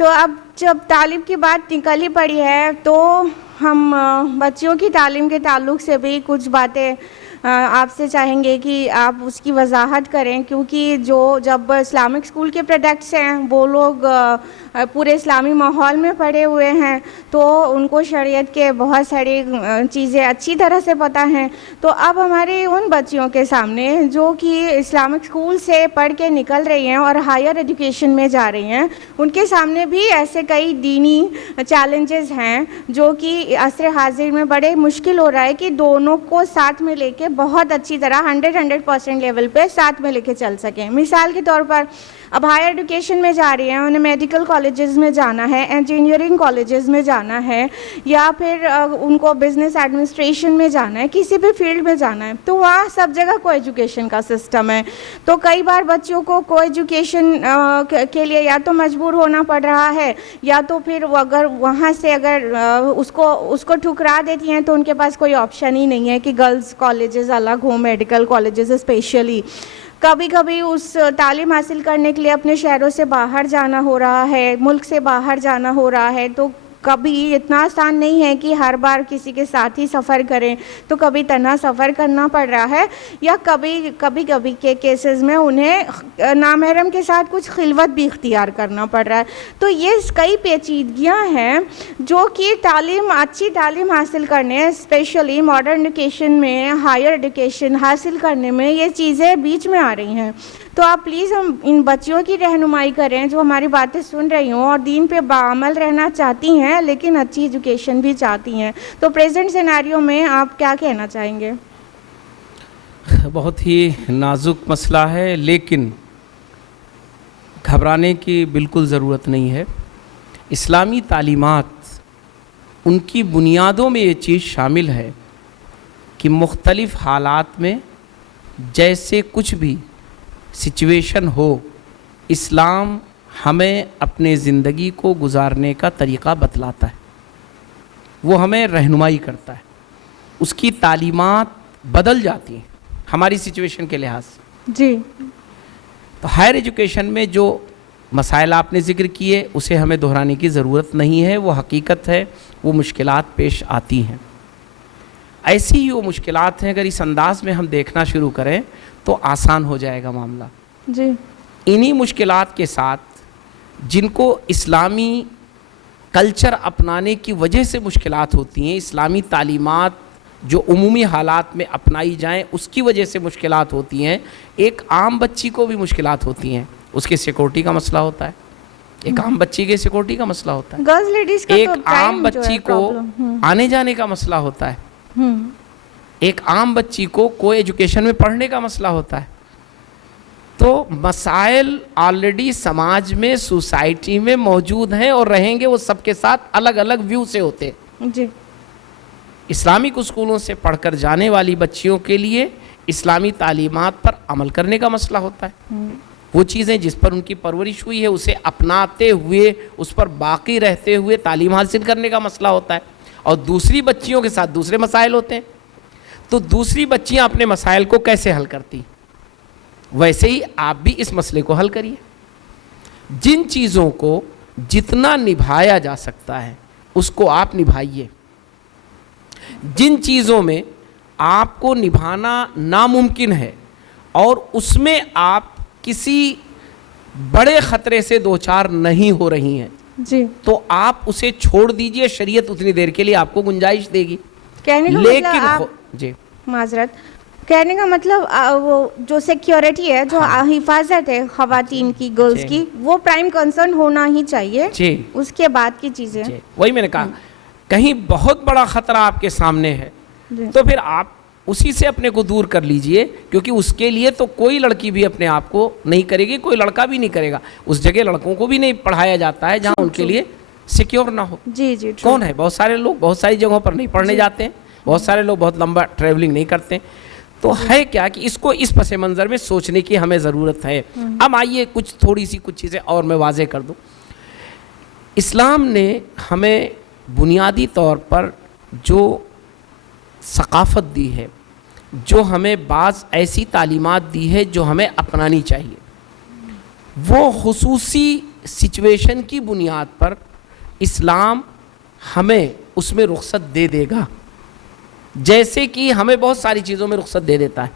اب جب تعلیم کی بات نکل ہی پڑی ہے تو ہم بچیوں کی تعلیم کے تعلق سے بھی کچھ باتیں آپ سے چاہیں گے کہ آپ اس کی وضاحت کریں، کیونکہ جب اسلامک اسکول کے پروڈکٹس ہیں وہ لوگ پورے اسلامی ماحول میں پڑے ہوئے ہیں تو ان کو شریعت کے بہت ساری چیزیں اچھی طرح سے پتہ ہیں. تو اب ہماری ان بچیوں کے سامنے جو کہ اسلامک اسکول سے پڑھ کے نکل رہی ہیں اور ہائر ایجوکیشن میں جا رہی ہیں، ان کے سامنے بھی ایسے کئی دینی چیلنجز ہیں جو کہ عصر حاضر میں بڑے مشکل ہو رہا ہے کہ دونوں کو ساتھ میں لے کے بہت اچھی طرح 100% لیول پہ ساتھ میں لے کے چل سکیں. مثال کے طور پر اب ہائر ایجوکیشن میں جا رہی ہیں، انہیں میڈیکل کالجز میں جانا ہے، انجینئرنگ کالجز میں جانا ہے، یا پھر ان کو بزنس ایڈمنسٹریشن میں جانا ہے، کسی بھی فیلڈ میں جانا ہے، تو وہاں سب جگہ کو ایجوکیشن کا سسٹم ہے. تو کئی بار بچوں کو ایجوکیشن کے لیے یا تو مجبور ہونا پڑ رہا ہے، یا تو پھر اگر وہاں سے اس کو ٹھکرا دیتی ہیں تو ان کے پاس کوئی آپشن ہی نہیں ہے کہ گرلز کالجز الگ ہوں، میڈیکل کالجز اسپیشلی. کبھی کبھی اس تعلیم حاصل کرنے کے لیے اپنے شہروں سے باہر جانا ہو رہا ہے، ملک سے باہر جانا ہو رہا ہے، تو کبھی اتنا آسان نہیں ہے کہ ہر بار کسی کے ساتھ ہی سفر کریں، تو کبھی تنہا سفر کرنا پڑ رہا ہے، یا کبھی کے کیسز میں انہیں نامحرم کے ساتھ کچھ خلوت بھی اختیار کرنا پڑ رہا ہے. تو یہ کئی پیچیدگیاں ہیں جو کہ اچھی تعلیم حاصل کرنے، اسپیشلی ماڈرن ایجوکیشن میں، ہائر ایجوکیشن حاصل کرنے میں یہ چیزیں بیچ میں آ رہی ہیں. تو آپ پلیز ہم ان بچیوں کی رہنمائی کریں جو ہماری باتیں سن رہی ہوں اور دین پہ باعمل رہنا چاہتی ہیں لیکن اچھی ایجوکیشن بھی چاہتی ہیں. تو پریزنٹ سیناریو میں آپ کیا کہنا چاہیں گے؟ بہت ہی نازک مسئلہ ہے، لیکن گھبرانے کی بالکل ضرورت نہیں ہے. اسلامی تعلیمات ان کی بنیادوں میں یہ چیز شامل ہے کہ مختلف حالات میں جیسے کچھ بھی سچویشن ہو، اسلام ہمیں اپنے زندگی کو گزارنے کا طریقہ بتلاتا ہے، وہ ہمیں رہنمائی کرتا ہے. اس کی تعلیمات بدل جاتی ہیں ہماری سچویشن کے لحاظ سے. جی. تو ہائر ایجوکیشن میں جو مسائل آپ نے ذکر کیے اسے ہمیں دہرانے کی ضرورت نہیں ہے، وہ حقیقت ہے، وہ مشکلات پیش آتی ہیں. ایسی ہی وہ مشکلات ہیں، اگر اس انداز میں ہم دیکھنا شروع کریں تو آسان ہو جائے گا معاملہ. جی. انہی مشکلات کے ساتھ جن کو اسلامی کلچر اپنانے کی وجہ سے مشکلات ہوتی ہیں، اسلامی تعلیمات جو عمومی حالات میں اپنائی جائیں اس کی وجہ سے مشکلات ہوتی ہیں، ایک عام بچی کو بھی مشکلات ہوتی ہیں. اس کے سیکورٹی کا مسئلہ ہوتا ہے، ایک عام بچی کے سیکورٹی کا مسئلہ ہوتا ہے، گرلز لیڈیز کا ایک تو عام بچی کو آنے جانے کا مسئلہ ہوتا ہے، ایک عام بچی کو ایجوکیشن میں پڑھنے کا مسئلہ ہوتا ہے. تو مسائل آلریڈی سماج میں، سوسائٹی میں موجود ہیں اور رہیں گے، وہ سب کے ساتھ الگ الگ ویو سے ہوتے ہیں. جی. اسلامک اسکولوں سے پڑھ کر جانے والی بچیوں کے لیے اسلامی تعلیمات پر عمل کرنے کا مسئلہ ہوتا ہے. وہ چیزیں جس پر ان کی پرورش ہوئی ہے اسے اپناتے ہوئے، اس پر باقی رہتے ہوئے تعلیم حاصل کرنے کا مسئلہ ہوتا ہے. اور دوسری بچیوں کے ساتھ دوسرے مسائل ہوتے ہیں. تو دوسری بچیاں اپنے مسائل کو کیسے حل کرتی، ویسے ہی آپ بھی اس مسئلے کو حل کریے. جن چیزوں کو جتنا نبھایا جا سکتا ہے اس کو آپ نبھائیے. جن چیزوں میں آپ کو نبھانا ناممکن ہے اور اس میں آپ کسی بڑے خطرے سے دوچار نہیں ہو رہی ہیں، جی، تو آپ اسے چھوڑ دیجئے. شریعت اتنی دیر کے لیے آپ کو گنجائش دے گی. کہنے کا مطلب وہ جو سیکیورٹی ہے، جو حفاظت ہے خواتین کی، گرلز کی، وہ پرائم کنسرن ہونا ہی چاہیے. اس کے بعد کی چیزیں، وہی میں نے کہا، کہیں بہت بڑا خطرہ آپ کے سامنے ہے تو پھر آپ اسی سے اپنے کو دور کر لیجئے، کیونکہ اس کے لیے تو کوئی لڑکی بھی اپنے آپ کو نہیں کرے گی، کوئی لڑکا بھی نہیں کرے گا. اس جگہ لڑکوں کو بھی نہیں پڑھایا جاتا ہے جہاں ان کے لیے سیکیور نہ ہو. جی جی. کون ہے؟ بہت سارے لوگ بہت ساری جگہوں پر نہیں پڑھنے جاتے ہیں، بہت سارے لوگ بہت لمبا ٹریولنگ نہیں کرتے. تو ہے کیا کہ اس کو اس پس منظر میں سوچنے کی ہمیں ضرورت ہے. اب آئیے کچھ چیزیں اور میں واضح کر دوں. اسلام نے ہمیں بنیادی طور پر جو ثقافت دی ہے، جو ہمیں بعض ایسی تعلیمات دی ہے جو ہمیں اپنانی چاہیے، وہ خصوصی सिचुएशन की बुनियाद पर इस्लाम हमें उसमें रुख्सत दे देगा, जैसे कि हमें बहुत सारी चीज़ों में रुख्सत दे देता है।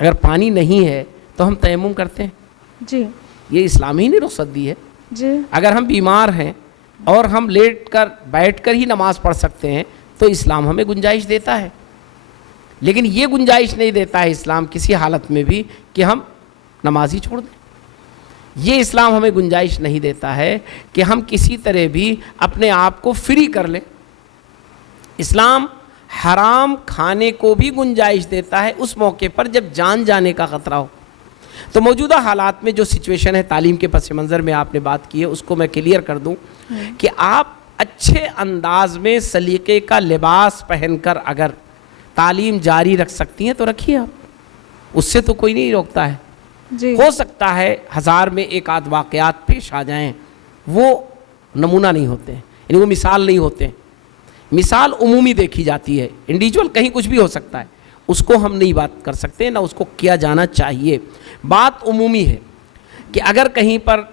अगर पानी नहीं है तो हम तयम्मुम करते हैं, जी ये इस्लाम ही ने रुख्सत दी है। जी अगर हम बीमार हैं और हम लेट कर बैठ कर ही नमाज़ पढ़ सकते हैं तो इस्लाम हमें गुंजाइश देता है। लेकिन ये गुंजाइश नहीं देता है इस्लाम किसी हालत में भी कि हम नमाज ही छोड़ दें। ये इस्लाम हमें गुंजाइश नहीं देता है कि हम किसी तरह भी अपने आप को फ्री कर लें। इस्लाम हराम खाने को भी गुंजाइश देता है उस मौके पर जब जान जाने का ख़तरा हो। तो मौजूदा हालात में जो सिचुएशन है तालीम के पस मंज़र में आपने बात की है, उसको मैं क्लियर कर दूं कि आप अच्छे अंदाज में सलीके का लिबास पहनकर अगर तालीम जारी रख सकती हैं तो रखिए आप, उससे तो कोई नहीं रोकता है। जी हो सकता है 1000 में एक आध वाक़यात पेश आ जाएं, वो नमूना नहीं होते हैं, यानी वो मिसाल नहीं होते हैं। मिसाल उमूमी देखी जाती है, इंडिविजुअल कहीं कुछ भी हो सकता है, उसको हम नहीं बात कर सकते, ना उसको किया जाना चाहिए। बात उमूमी है कि अगर कहीं पर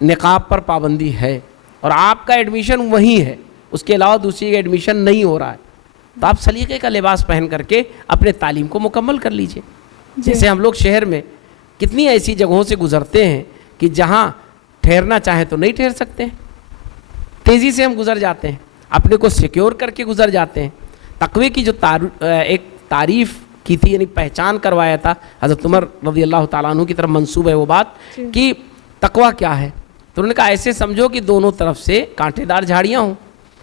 निकाब पर पाबंदी है और आपका एडमिशन वहीं है, उसके अलावा दूसरी का एडमिशन नहीं हो रहा है, तो आप सलीके का लिबास पहन करके अपने तालीम को मुकम्मल कर लीजिए। जैसे हम लोग शहर में कितनी ऐसी जगहों से गुज़रते हैं कि जहाँ ठहरना चाहे तो नहीं ठहर सकते हैं, तेज़ी से हम गुज़र जाते हैं, अपने को सिक्योर करके गुज़र जाते हैं। तक़वे की जो एक तारीफ़ की थी, यानी पहचान करवाया था, हज़रत उमर रज़ी अल्लाह ताला अन्हु की तरफ मंसूब है वो बात कि तक़वा क्या है। तो उन्होंने कहा ऐसे समझो कि दोनों तरफ से कांटेदार झाड़ियाँ हों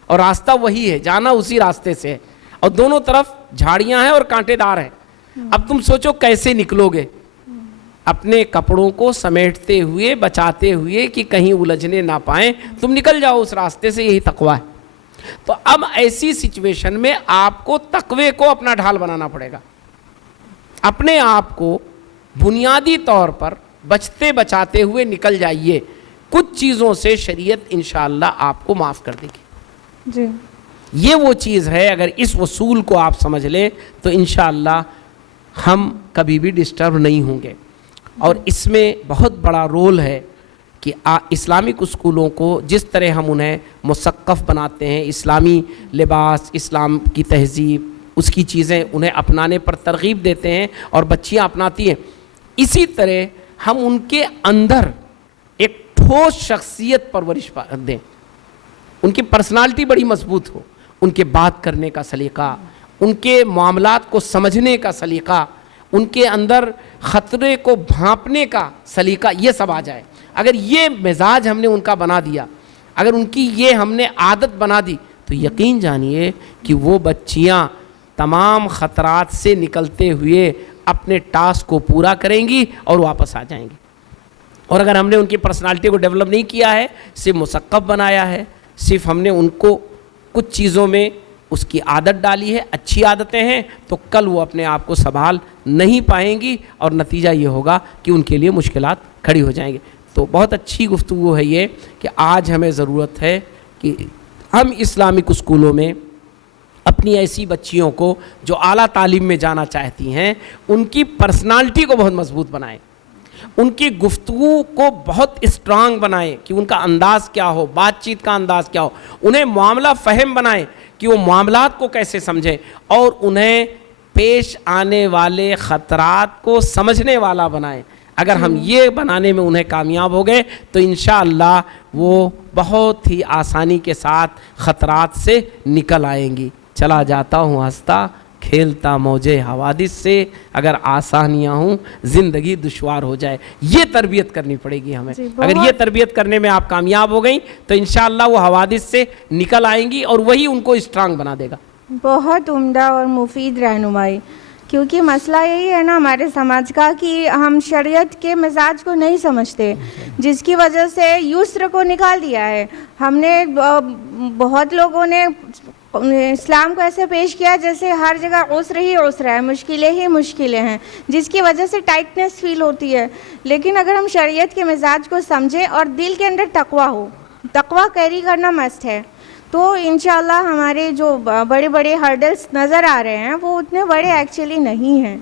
और रास्ता वही है, जाना उसी रास्ते से है, और दोनों तरफ झाड़ियाँ हैं और कांटेदार हैं। अब तुम सोचो कैसे निकलोगे, अपने कपड़ों को समेटते हुए, बचाते हुए कि कहीं उलझने ना पाएं, तुम निकल जाओ उस रास्ते से, यही तक़वा है। तो अब ऐसी सिचुएशन में आपको तक़वे को अपना ढाल बनाना पड़ेगा। अपने आप को बुनियादी तौर पर बचते बचाते हुए निकल जाइए, कुछ चीज़ों से शरीयत इंशाअल्लाह आपको माफ़ कर देगी। जी ये वो चीज़ है, अगर इस वसूल को आप समझ लें तो इंशाअल्लाह हम कभी भी डिस्टर्ब नहीं होंगे। और इसमें बहुत बड़ा रोल है कि इस्लामिक स्कूलों को जिस तरह हम उन्हें मुसक्क़फ़ बनाते हैं, इस्लामी लिबास, इस्लाम की तहज़ीब, उसकी चीज़ें उन्हें अपनाने पर तरग़ीब देते हैं और बच्चियां अपनाती हैं, इसी तरह हम उनके अंदर एक ठोस शख्सियत परवरिश दें, उनकी पर्सनालिटी बड़ी मजबूत हो, उनके बात करने का सलीका, उनके मामलात को समझने का सलीका, उनके अंदर ख़तरे को भांपने का सलीका, ये सब आ जाए। अगर ये मिजाज हमने उनका बना दिया, अगर उनकी ये हमने आदत बना दी, तो यकीन जानिए कि वो बच्चियाँ तमाम ख़तरात से निकलते हुए अपने टास्क को पूरा करेंगी और वापस आ जाएंगी। और अगर हमने उनकी पर्सनालिटी को डेवलप नहीं किया है, सिर्फ मुसक्क़फ़ बनाया है, सिर्फ हमने उनको कुछ चीज़ों में उसकी आदत डाली है, अच्छी आदतें हैं, तो कल वो अपने आप को संभाल नहीं पाएंगी और नतीजा ये होगा कि उनके लिए मुश्किलात खड़ी हो जाएंगी। तो बहुत अच्छी गुफ्तगू है ये कि आज हमें ज़रूरत है कि हम इस्लामिक स्कूलों में अपनी ऐसी बच्चियों को जो आला तालीम में जाना चाहती हैं, उनकी पर्सनालिटी को बहुत मजबूत बनाएं, उनकी गुफ्तगू को बहुत स्ट्रांग बनाएं कि उनका अंदाज़ क्या हो, बातचीत का अंदाज़ क्या हो, उन्हें मामला फ़हम बनाएं कि वो मामलात को कैसे समझें और उन्हें पेश आने वाले ख़तरात को समझने वाला बनाएं। अगर हम ये बनाने में उन्हें कामयाब हो गए तो इंशाअल्लाह वो बहुत ही आसानी के साथ ख़तरात से निकल आएंगी। चला जाता हूँ हंसता खेलता मौजे हवादिस से, अगर आसानियाँ हूँ ज़िंदगी दुश्वार हो जाए। ये तरबियत करनी पड़ेगी हमें। अगर ये तरबियत करने में आप कामयाब हो गई तो इंशाअल्लाह वो हवादिस से निकल आएंगी और वही उनको स्ट्रांग बना देगा। बहुत उम्दा और मुफीद रहनुमाई, क्योंकि मसला यही है ना हमारे समाज का कि हम शरीयत के मिजाज को नहीं समझते, जिसकी वजह से युस्र को निकाल दिया है हमने। बहुत लोगों ने इस्लाम को ऐसे पेश किया जैसे हर जगह उसर ही उसर है, मुश्किलें ही मुश्किलें हैं, जिसकी वजह से टाइटनेस फील होती है। लेकिन अगर हम शरीयत के मिजाज को समझें और दिल के अंदर तकवा हो, तकवा कैरी करना मस्ट है, तो इंशाअल्लाह हमारे जो बड़े बड़े हर्डल्स नज़र आ रहे हैं वो उतने बड़े एक्चुअली नहीं हैं।